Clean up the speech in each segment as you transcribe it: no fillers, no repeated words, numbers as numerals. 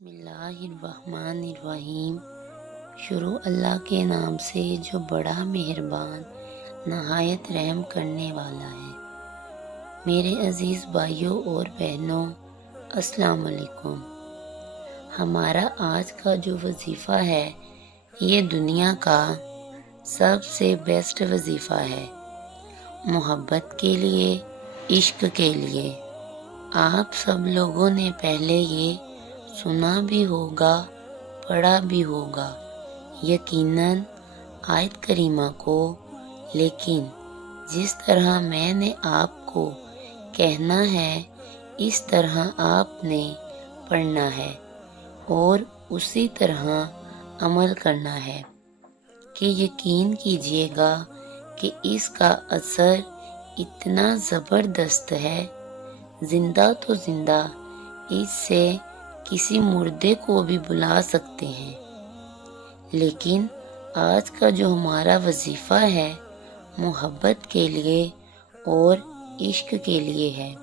بسم اللہ الرحمن الرحیم۔ شروع اللہ کے نام سے جو بڑا مہربان نہایت رحم کرنے والا ہے۔ میرے عزیز بھائیوں اور بہنوں، السلام علیکم۔ ہمارا آج کا جو وظیفہ ہے یہ دنیا کا سب سے بیسٹ وظیفہ ہے، محبت کے لیے، عشق کے لیے۔ آپ سب لوگوں نے پہلے یہ سنا بھی ہوگا، پڑھا بھی ہوگا یقیناً آیت کریمہ کو، لیکن جس طرح میں نے آپ کو کہنا ہے اس طرح آپ نے پڑھنا ہے اور اسی طرح عمل کرنا ہے کہ یقین کیجیے گا کہ اس کا اثر اتنا زبردست ہے، زندہ تو زندہ، اس سے کسی مردے کو بھی بلا سکتے ہیں۔ لیکن آج کا جو ہمارا وظیفہ ہے محبت کے لیے اور عشق کے لیے ہے،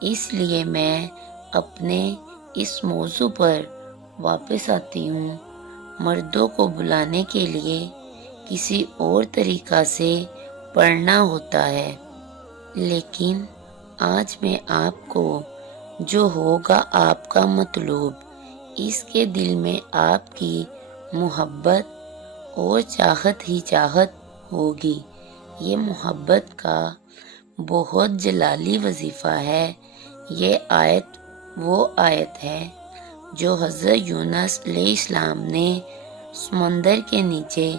اس لیے میں اپنے اس موضوع پر واپس آتی ہوں۔ مردوں کو بلانے کے لیے کسی اور طریقہ سے پڑھنا ہوتا ہے، لیکن آج میں آپ کو جو ہوگا آپ کا مطلوب، اس کے دل میں آپ کی محبت اور چاہت ہی چاہت ہوگی۔ یہ محبت کا بہت جلالی وظیفہ ہے۔ یہ آیت وہ آیت ہے جو حضرت یونس علیہ السلام نے سمندر کے نیچے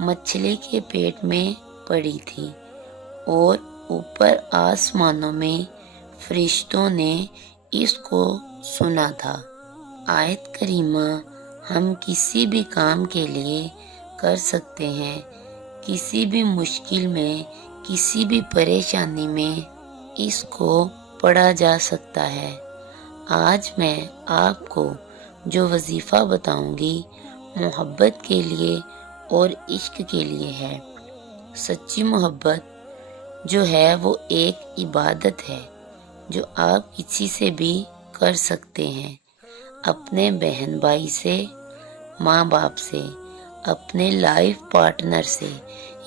مچھلی کے پیٹ میں پڑی تھی اور اوپر آسمانوں میں فرشتوں نے اس کو سنا تھا۔ آیت کریمہ ہم کسی بھی کام کے لیے کر سکتے ہیں، کسی بھی مشکل میں، کسی بھی پریشانی میں اس کو پڑھا جا سکتا ہے۔ آج میں آپ کو جو وظیفہ بتاؤں گی محبت کے لیے اور عشق کے لیے ہے۔ سچی محبت جو ہے وہ ایک عبادت ہے جو آپ کسی سے بھی کر سکتے ہیں، اپنے بہن بھائی سے، ماں باپ سے، اپنے لائف پارٹنر سے،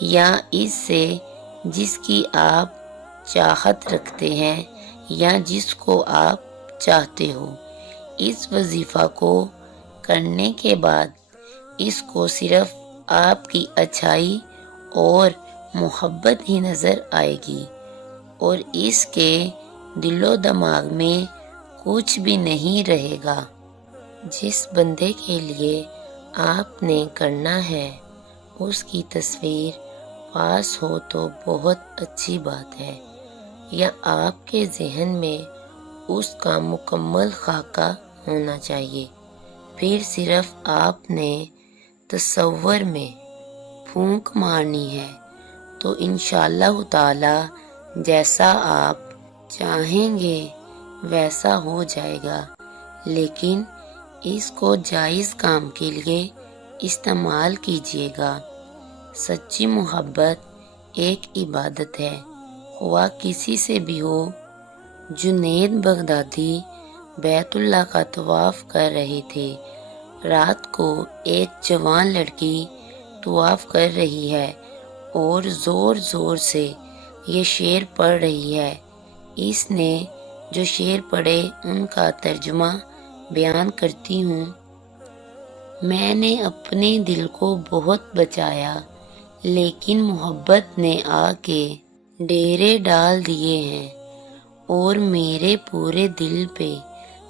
یا اس سے جس کی آپ چاہت رکھتے ہیں یا جس کو آپ چاہتے ہو۔ اس وظیفہ کو کرنے کے بعد اس کو صرف آپ کی اچھائی اور محبت ہی نظر آئے گی اور اس کے دل و دماغ میں کچھ بھی نہیں رہے گا۔ جس بندے کے لیے آپ نے کرنا ہے اس کی تصویر پاس ہو تو بہت اچھی بات ہے، یا آپ کے ذہن میں اس کا مکمل خاکہ ہونا چاہیے۔ پھر صرف آپ نے تصور میں پھونک مارنی ہے تو انشاءاللہ تعالی جیسا آپ چاہیں گے ویسا ہو جائے گا۔ لیکن اس کو جائز کام کے لیے استعمال کیجیے گا۔ سچی محبت ایک عبادت ہے، خواہ کسی سے بھی ہو۔ جنید بغدادی بیت اللہ کا طواف کر رہے تھے، رات کو ایک جوان لڑکی طواف کر رہی ہے اور زور زور سے یہ شعر پڑھ رہی ہے۔ اس نے جو شعر پڑھے ان کا ترجمہ بیان کرتی ہوں۔ میں نے اپنے دل کو بہت بچایا لیکن محبت نے آ کے ڈیرے ڈال دیے ہیں اور میرے پورے دل پہ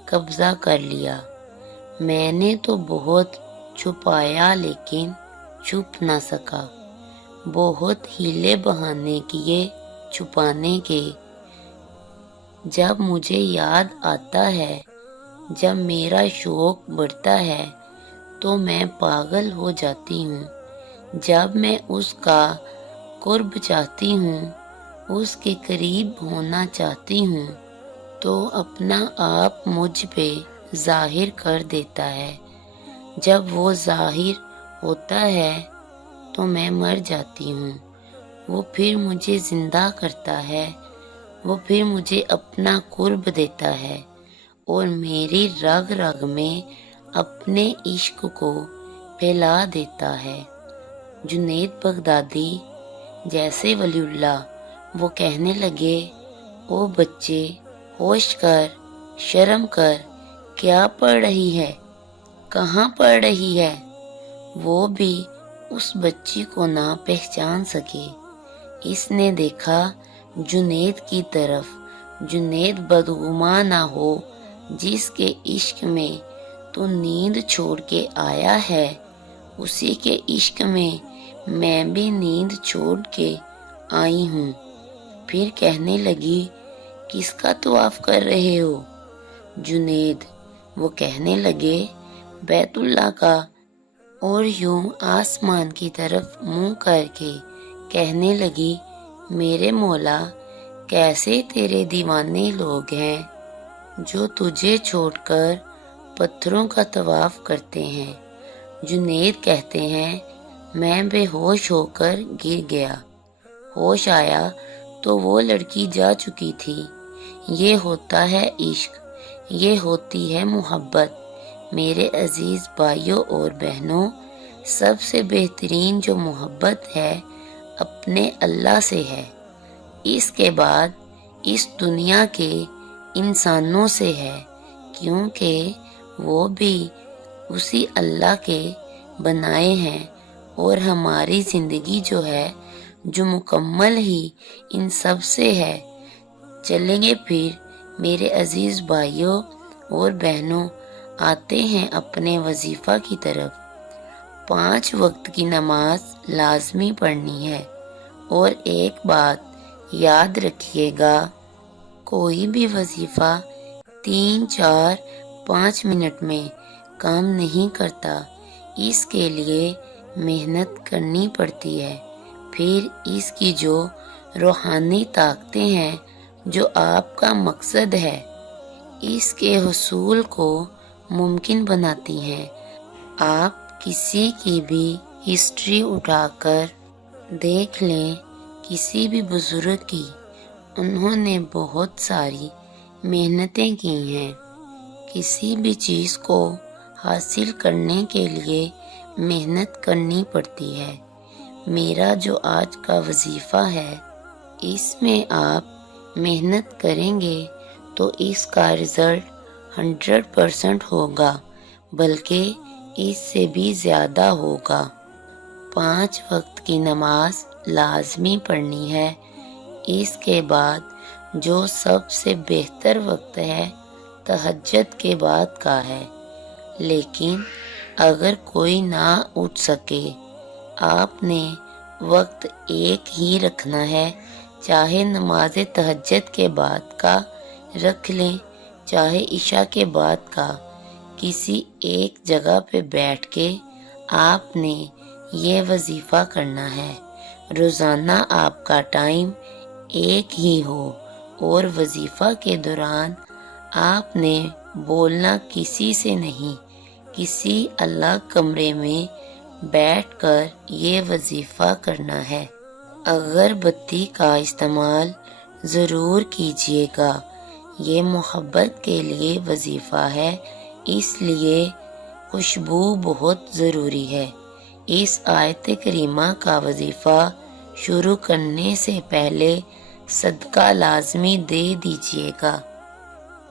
قبضہ کر لیا۔ میں نے تو بہت چھپایا لیکن چھپ نہ سکا، بہت ہیلے بہانے کیے چھپانے کے۔ جب مجھے یاد آتا ہے، جب میرا شوق بڑھتا ہے تو میں پاگل ہو جاتی ہوں۔ جب میں اس کا قرب چاہتی ہوں، اس کے قریب ہونا چاہتی ہوں تو اپنا آپ مجھ پہ ظاہر کر دیتا ہے۔ جب وہ ظاہر ہوتا ہے تو میں مر جاتی ہوں، وہ پھر مجھے زندہ کرتا ہے، وہ پھر مجھے اپنا قرب دیتا ہے اور میری رگ رگ میں اپنے عشق کو پھیلا دیتا ہے۔ جنید بغدادی جیسے ولی اللہ وہ کہنے لگے، او بچے ہوش کر، شرم کر، کیا پڑھ رہی ہے، کہاں پڑھ رہی ہے؟ وہ بھی اس بچی کو نہ پہچان سکے۔ اس نے دیکھا جنید کی طرف۔ جنید بدگماں نہ ہو، جس کے عشق میں تو نیند چھوڑ کے آیا ہے، اسی کے عشق میں میں بھی نیند چھوڑ کے آئی ہوں۔ پھر کہنے لگی، کس کا طواف کر رہے ہو؟ جنید وہ کہنے لگے، بیت اللہ کا، اور یوں آسمان کی طرف منہ کر کے کہنے لگی، میرے مولا، کیسے تیرے دیوانے لوگ ہیں جو تجھے چھوڑ کر پتھروں کا طواف کرتے ہیں۔ جنید کہتے ہیں، میں بے ہوش ہو کر گر گیا، ہوش آیا تو وہ لڑکی جا چکی تھی۔ یہ ہوتا ہے عشق، یہ ہوتی ہے محبت۔ میرے عزیز بھائیوں اور بہنوں، سب سے بہترین جو محبت ہے اپنے اللہ سے ہے، اس کے بعد اس دنیا کے انسانوں سے ہے، کیونکہ وہ بھی اسی اللہ کے بنائے ہیں، اور ہماری زندگی جو ہے جو مکمل ہی ان سب سے ہے۔ چلیں گے پھر میرے عزیز بھائیوں اور بہنوں، آتے ہیں اپنے وظیفہ کی طرف۔ 5 وقت کی نماز لازمی پڑھنی ہے، اور ایک بات یاد رکھیے گا، کوئی بھی وظیفہ 3، 4، 5 منٹ میں کام نہیں کرتا، اس کے لیے محنت کرنی پڑتی ہے۔ پھر اس کی جو روحانی طاقتیں ہیں، جو آپ کا مقصد ہے، اس کے حصول کو ممکن بناتی ہیں۔ آپ کسی کی بھی ہسٹری اٹھا کر دیکھ لیں، کسی بھی بزرگ کی، انہوں نے بہت ساری محنتیں کی ہیں۔ کسی بھی چیز کو حاصل کرنے کے لیے محنت کرنی پڑتی ہے۔ میرا جو آج کا وظیفہ ہے، اس میں آپ محنت کریں گے تو اس کا رزلٹ 100% ہوگا، بلکہ اس سے بھی زیادہ ہوگا۔ 5 وقت کی نماز لازمی پڑھنی ہے۔ اس کے بعد جو سب سے بہتر وقت ہے، تہجد کے بعد کا ہے۔ لیکن اگر کوئی نہ اٹھ سکے، آپ نے وقت ایک ہی رکھنا ہے، چاہے نماز تہجد کے بعد کا رکھ لیں، چاہے عشاء کے بعد کا۔ کسی ایک جگہ پہ بیٹھ کے آپ نے یہ وظیفہ کرنا ہے۔ روزانہ آپ کا ٹائم ایک ہی ہو، اور وظیفہ کے دوران آپ نے بولنا کسی سے نہیں، کسی الگ کمرے میں بیٹھ کر یہ وظیفہ کرنا ہے۔ اگر بتی کا استعمال ضرور کیجیے گا، یہ محبت کے لیے وظیفہ ہے، اس لیے خوشبو بہت ضروری ہے۔ اس آیت کریمہ کا وظیفہ شروع کرنے سے پہلے صدقہ لازمی دے دیجیے گا،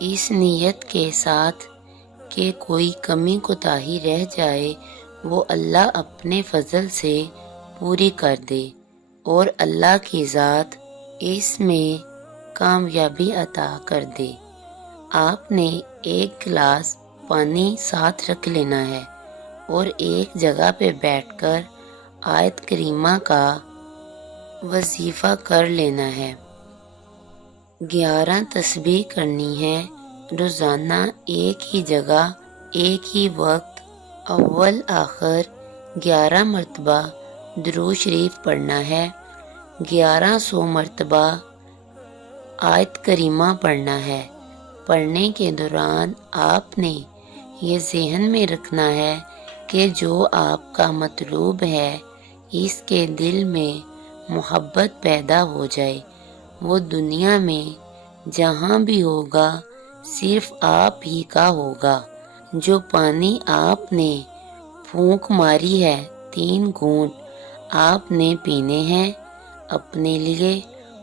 اس نیت کے ساتھ کہ کوئی کمی کوتاہی رہ جائے وہ اللہ اپنے فضل سے پوری کر دے، اور اللہ کی ذات اس میں کامیابی عطا کر دے۔ آپ نے ایک گلاس پانی ساتھ رکھ لینا ہے، اور ایک جگہ پہ بیٹھ کر آیت کریمہ کا وظیفہ کر لینا ہے۔ 11 تسبیح کرنی ہے، روزانہ ایک ہی جگہ، ایک ہی وقت، اول آخر 11 مرتبہ درود شریف پڑھنا ہے، 1100 مرتبہ آیت کریمہ پڑھنا ہے۔ پڑھنے کے دوران آپ نے یہ ذہن میں رکھنا ہے کہ جو آپ کا مطلوب ہے، اس کے دل میں محبت پیدا ہو جائے۔ وہ دنیا میں جہاں بھی ہوگا صرف آپ ہی کا ہوگا۔ جو پانی آپ نے پھونک ماری ہے 3 گھونٹ آپ نے پینے ہیں اپنے لیے،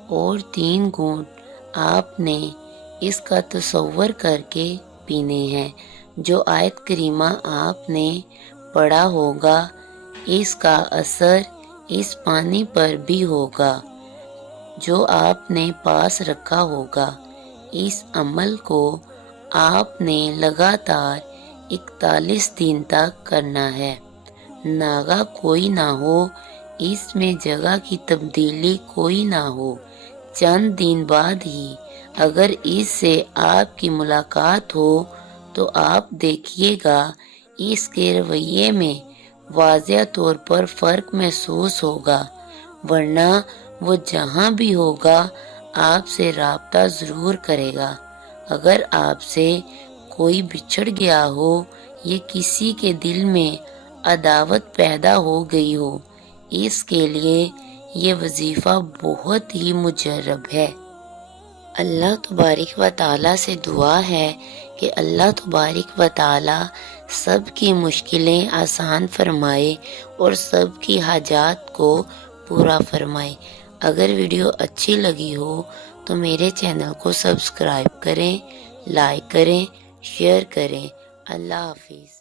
اور 3 گھونٹ آپ نے اس کا تصور کر کے پینے ہیں۔ جو آیت کریمہ آپ نے پڑھا ہوگا اس کا اثر اس پانی پر بھی ہوگا جو آپ نے پاس رکھا ہوگا۔ اس عمل کو آپ نے لگاتار 41 دن تک کرنا ہے۔ ناغہ کوئی نہ ہو، اس میں جگہ کی تبدیلی کوئی نہ ہو۔ چند دن بعد ہی اگر اس سے آپ کی ملاقات ہو تو آپ دیکھیے گا اس کے رویے میں واضح طور پر فرق محسوس ہوگا، ورنہ وہ جہاں بھی ہوگا آپ سے رابطہ ضرور کرے گا۔ اگر آپ سے کوئی بچھڑ گیا ہو یا کسی کے دل میں عداوت پیدا ہو گئی ہو، اس کے لیے یہ وظیفہ بہت ہی مجرب ہے۔ اللہ تبارک و تعالیٰ سے دعا ہے کہ اللہ تبارک و تعالیٰ سب کی مشکلیں آسان فرمائے اور سب کی حاجات کو پورا فرمائے۔ اگر ویڈیو اچھی لگی ہو تو میرے چینل کو سبسکرائب کریں، لائک کریں، شیئر کریں۔ اللہ حافظ۔